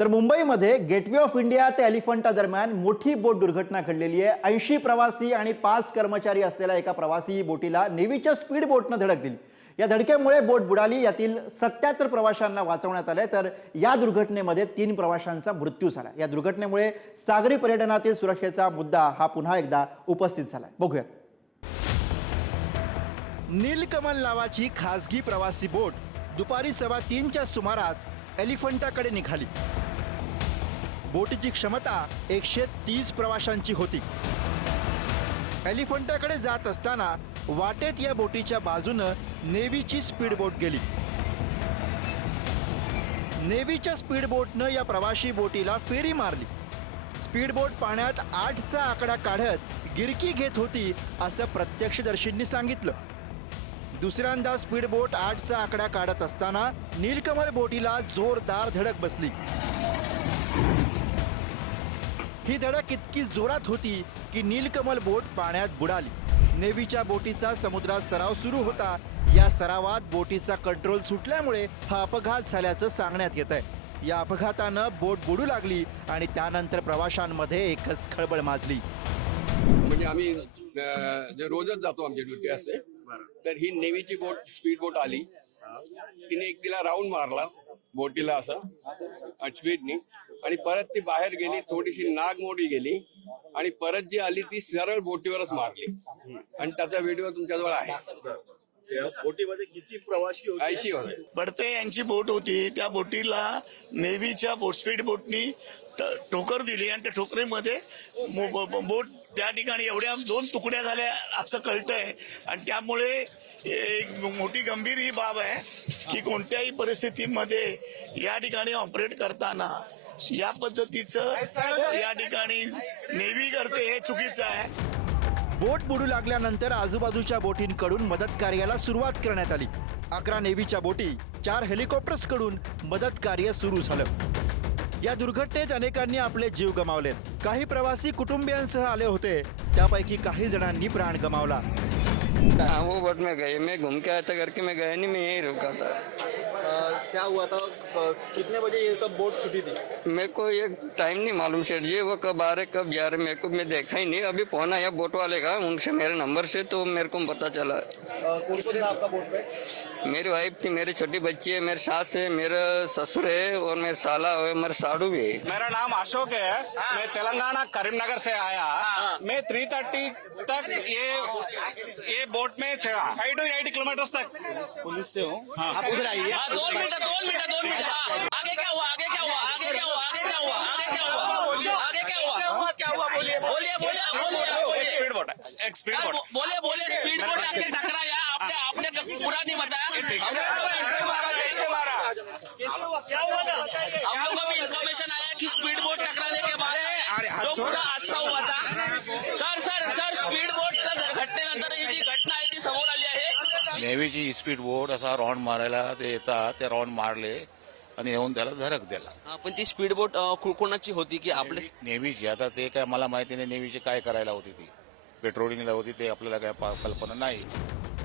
तर मुंबईमध्ये gateway of India ते एलिफंटा दरम्यान मोठी बोट दुर्घटना घडलेली आहे। 80 प्रवासी आणि 5 कर्मचारी असलेल्या एका प्रवासी बोटीला नेव्हीच्या स्पीड बोटनं धडक दिली। या धडकेमुळे बोट बुडाली। यातील 77 प्रवाशांना वाचवण्यात आले, तर या दुर्घटनेमध्ये 3 प्रवाशांचा मृत्यू झाला। या दुर्घटनेमुळे सागरी पर्यटनातील सुरक्षेचा मुद्दा हा पुन्हा एकदा उपस्थित झाला। बघूया। नीलकमल नावाची खासगी प्रवासी बोट दुपारी 3:15च्या सुमारास एलिफंटाकडे निघाली। बोटीची क्षमता 130 प्रवाशांची होती। एलिफंटाकडे जात असताना वाटेत या बोटीच्या बाजूनं नेव्हीची स्पीड बोट गेली। नेव्हीच्या स्पीड बोटनं या प्रवासी बोटीला फेरी मारली। स्पीड बोट पाण्यात 8चा आकडा काढत गिरकी घेत होती असं प्रत्यक्षदर्शींनी सांगितलं। दुसऱ्यांदा स्पीड बोट 8चा आकडा काढत असताना नीलकमल बोटीला जोरदार धडक बसली। ही धडक इतकी जोरात होती की नीलकमल बोट पाण्यात बुडाली। नेव्हीच्या बोटीचा समुद्रात सराव सुरू होता। या सरावात बोटीचा कंट्रोल सुटल्यामुळे हा अपघात झाल्याचं सांगण्यात येत आहे। या अपघातानं बोट बुडू लागली आणि त्यानंतर प्रवाशांमध्ये एकच खळबळ माजली। म्हणजे आम्ही जे रोजच जातो, आमची ड्युटी असते, तर ही नेव्हीची बोट स्पीड बोट आली। तिने एक तिला राऊंड मारला बोटीला असं स्पीडनी, आणि परत ती बाहेर गेली, थोडीशी नागमोडी गेली आणि परत जी आली ती सरळ बोटीवरच मारली। आणि त्याचा व्हिडिओ तुमच्याजवळ आहे। बोटीमध्ये किती प्रवासी होते? 80 होते। पडते यांची बोट होती, त्या बोटीला नेव्हीच्या स्पीड बोटनी ठोकर दिली आणि त्या ठोकरीमध्ये बोट त्या ठिकाणी एवढ्या 2 तुकड्या झाल्या असं कळतंय। आणि त्यामुळे एक मोठी गंभीर ही बाब आहे की कोणत्याही परिस्थितीमध्ये या ठिकाणी ऑपरेट करताना या पद्धतीचं या ठिकाणी नेव्ही करते हे चुकीचं आहे। बोट बुडू लागल्यानंतर आजूबाजूच्या बोटींकडून मदत कार्याला सुरुवात करण्यात आली। 11 नेव्हीच्या बोटी, 4 हेलिकॉप्टर्सकडून मदत कार्य सुरू झालं। या दुर्घटनेत अनेकांनी आपले जीव गमावले। काही प्रवासी कुटुंबियांसह आले होते, त्यापैकी काही जणांनी प्राण गमावला। हाँ, वो बोट में गए, मैं घूम के आया था करके मैं गया नहीं, मैं यहीं रुका था। क्या हुआ था? कितने बजे ये सब बोट छुटी थी? मेरे को ये टाइम नहीं मालूम सेठ जी, वो कब आ रहे कब जा रहे मेरे को, मैं देखा ही नहीं। अभी फोन आया बोट वाले का, उनसे मेरे नंबर से तो मेरे को पता चला। कौन कौन था आपका बोट पे? मेरी वाइफ थी, मेरी छोटी बच्ची है, मेरे सास है, मेरा ससुर है और मेरे साला है, मेरा साड़ू भी है। मेरा नाम अशोक है। मैं तेलंगाना करीमनगर से आया। मैं 3:30 तक ये बोट में चढ़ा, 5 to 8 किलोमीटर तक। पुलिस से हूँ। आप उधर आइए। 2 मिनट। आगे क्या हुआ? स्पीड बोट है, एक स्पीड बोट। बोले स्पीड बोट आके टकराया। आपने पूरा नहीं बताया। क्या हुआ था? हम लोगों को भी इन्फॉर्मेशन आया कि स्पीड बोट टकराने के बाद जो पूरा हादसा हुआ था। सर स्पीड बोट घटनेनंतर ही जी घटना आहे ती समोर आली आहे। नेव्हीची स्पीड बोट असा राऊंड मारायला ते येतात, ते राऊंड मारले आणि येऊन त्याला धडक दिला। पण ती स्पीड बोट कोणाची होती की आपले? नेव्हीची, आता ते काय मला माहिती नाही नेव्हीची काय करायला होती, ती पेट्रोलिंगला होती, ते आपल्याला काय कल्पना नाही।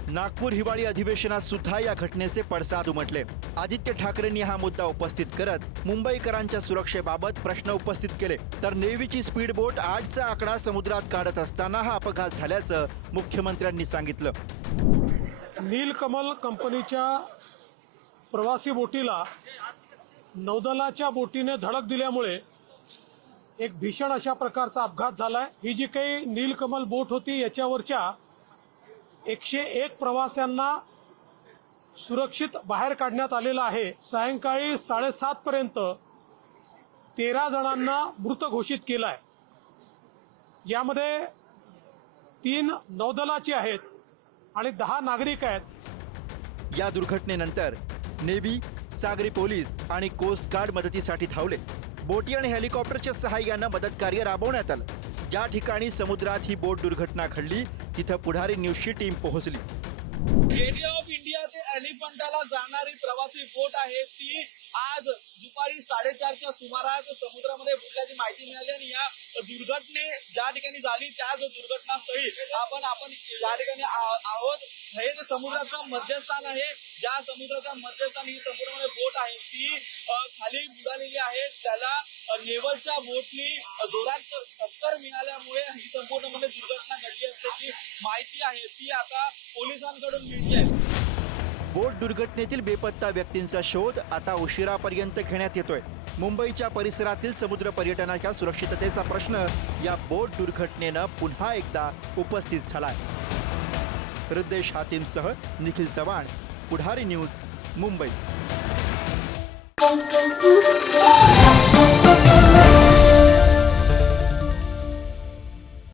नागपूर हिवाळी अधिवेशनात सुद्धा या घटनेचे पडसाद उमटले। आदित्य ठाकरेंनी हा मुद्दा उपस्थित करत मुंबईकरांच्या सुरक्षेबाबत प्रश्न उपस्थित केले। तर नेव्हीची स्पीड बोट 8चा आकडा समुद्रात काढत असताना हा अपघात झाल्याचं मुख्यमंत्र्यांनी सांगितलं। नीलकमल कंपनीच्या प्रवासी बोटीला नौदलाच्या बोटीने धडक दिल्यामुळे एक भीषण अशा प्रकारचा अपघात झालाय। ही जी काही नीलकमल बोट होती याच्यावरच्या 101 प्रवाशांना सुरक्षित बाहेर काढण्यात आलेलं आहे। सायंकाळी 7:30 पर्यंत 13 जणांना मृत घोषित केलं आहे। यामध्ये 3 नौदलाचे आहेत आणि 10 नागरिक आहेत। या दुर्घटनेनंतर नेव्ही, सागरी पोलीस आणि कोस्ट गार्ड मदतीसाठी धावले। बोटी आणि हेलिकॉप्टरच्या सहाय्यानं मदत कार्य राबवण्यात आलं। ज्या ठिकाणी समुद्रात ही बोट दुर्घटना घडली तिथं पुढारी न्यूजची टीम पोहोचली। गेटवे ऑफ इंडिया ते एलिफंटाला जाणारी प्रवासी बोट आहे ती आज दुपारी 4:30च्या सुमारास समुद्रामध्ये बुडल्याची माहिती मिळाली आणि या दुर्घटने ज्या ठिकाणी झाली त्याच दुर्घटनास्थळी आपण या ठिकाणी आहोत. हे जे समुद्राचं मध्यस्थान आहे, ज्या समुद्राच्या मध्यस्थानी ही संपूर्ण बोट आहे ती खाली बुडालेली आहे. त्याला नेव्हलच्या बोटनी जोरात टक्कर मिळाल्यामुळे ही संपूर्ण दुर्घटना घडली असल्याची माहिती आहे ती आता पोलिसांकडून मिळते आहे. बोट दुर्घटनेतील बेपत्ता व्यक्तींचा शोध आता उशिरापर्यंत घेण्यात येतोय. मुंबईच्या परिसरातील समुद्र पर्यटनाच्या सुरक्षिततेचा प्रश्न या बोट दुर्घटनेनं पुन्हा एकदा उपस्थित झालाय. हृदेश हातीमसह निखिल चव्हाण, पुढारी न्यूज, मुंबई.